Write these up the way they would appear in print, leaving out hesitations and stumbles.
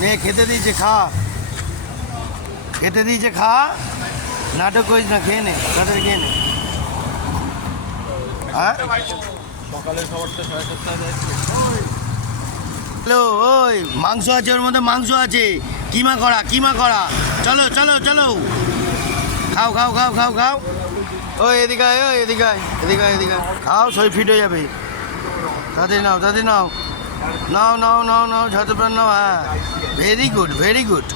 নে খেতে দিয়েছে, খা, খেতে দিয়েছে, খা, নাটক করিস না, খেয়ে নে, তাদের খেয়ে নে। হ্যাঁ হ্যালো, ওই মাংস আছে, ওর মধ্যে মাংস আছে, কিমা করা, কিমা করা, চলো চলো চলো, খাও খাও খাও খাও খাও, ওই এদিকে আয়, ওই এদিকে আয়, এদিকে আয়, এদিকে আয়, খাও, শরীর ফিট হয়ে যাবে, তাদের নাও, তাদের নাও, নাও নাও নাও নাও, ঝতপ্রাণ নাও, হ্যাঁ, very good, very good,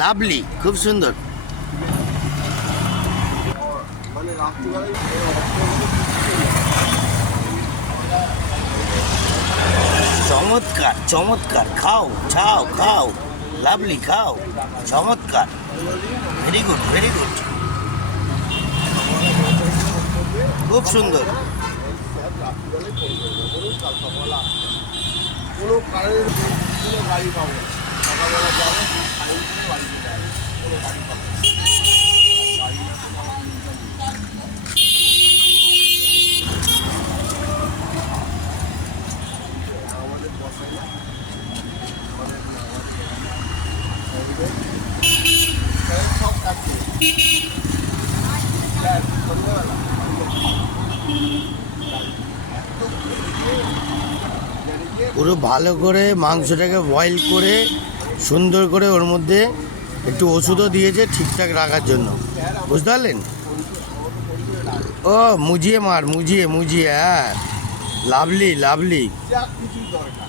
lovely, খুব সুন্দর। চমৎকার চমৎকার, খাও খাও খাও, লাভলি, খাও, চমৎকার, ভেরি গুড, ভেরি গুড, খুব সুন্দর। পুরো ভালো করে মাংসটাকে বয়েল করে সুন্দর করে ওর মধ্যে একটু ওষুধও দিয়েছে ঠিকঠাক রাখার জন্য, বুঝতে পারলেন? ও মুজিয়ে মার, মুজিয়ে মুজিয়ে, হ্যাঁ, লাভলি লাভলি,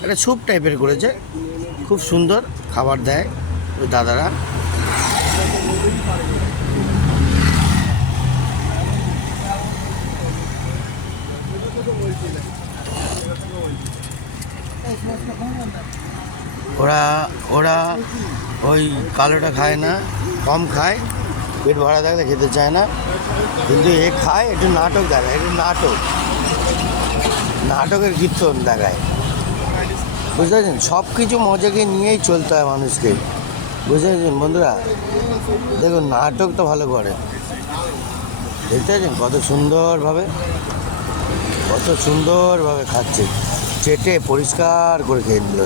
একটা স্যুপ টাইপের করেছে, খুব সুন্দর খাবার দেয় ওই দাদারা। ওরা ওরা ওই কালোটা খায় না, কম খায়, পেট ভরা থাকলে খেতে চায় না, কিন্তু এ খায়, একটু নাটক দেখায়, একটু নাটক, নাটকের কীর্তন দেখায়, বুঝতে পারছেন? সব কিছু মজাকে নিয়েই চলতে হয় মানুষকে, বুঝতে পারছেন বন্ধুরা? দেখুন নাটক তো ভালো করে, দেখতে পাচ্ছেন কত সুন্দরভাবে, কত সুন্দরভাবে খাচ্ছে, চেটে পরিষ্কার করে খেয়ে নিল,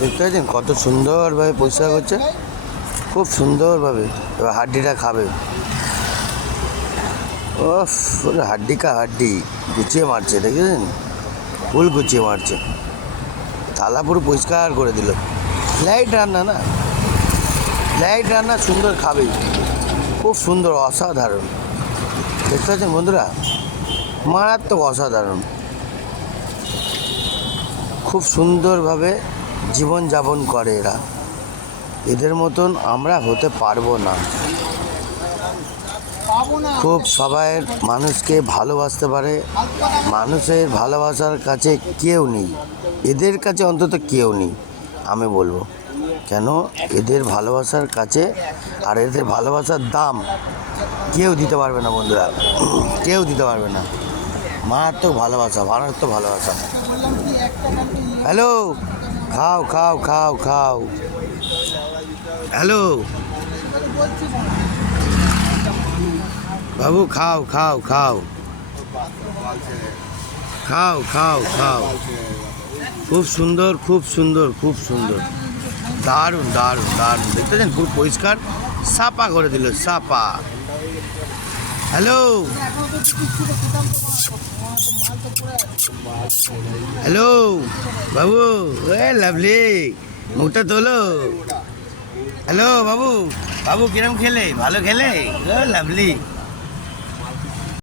দেখতে পাচ্ছেন কত সুন্দরভাবে পরিষ্কার করছে, খুব সুন্দরভাবে। এবার হাড্ডিটা খাবে, ও হাড্ডি কা হাড্ডি গুছিয়ে মারছে, দেখেছেন? ফুল গুছিয়ে মারছে, থালা পুরো পরিষ্কার করে দিল, লাইট রান্না না, লাইট রান্না, সুন্দর খাবে, খুব সুন্দর, অসাধারণ, দেখতে পাচ্ছেন বন্ধুরা? মারাত্মক, অসাধারণ, খুব সুন্দরভাবে জীবনযাপন করে এরা, এদের মতন আমরা হতে পারবো না। খুব সবাই মানুষকে ভালোবাসতে পারে, মানুষের ভালোবাসার কাছে কেউ নেই, এদের কাছে অন্তত কেউ নেই আমি বলবো, কেন এদের ভালোবাসার কাছে আর এদের ভালোবাসার দাম কেউ দিতে পারবে না বন্ধুরা, কেউ দিতে পারবে না, মারাত্মক ভালোবাসা, মারাত্মক ভালোবাসা। হ্যালো, খাও খাও খাও খাও, হ্যালো বাবু, খাও খাও খাও খাও খাও খাও, খুব সুন্দর, খুব সুন্দর, খুব সুন্দর, দারুণ দারুণ দারুণ, দেখতেছেন খুব পরিষ্কার, সাপা করে দিল, সাপা। Hello hello Babu, a lovely, মুখটা তোলো, হ্যালো বাবু, বাবু কিরম খেলে, ভালো খেলে, লাভলি।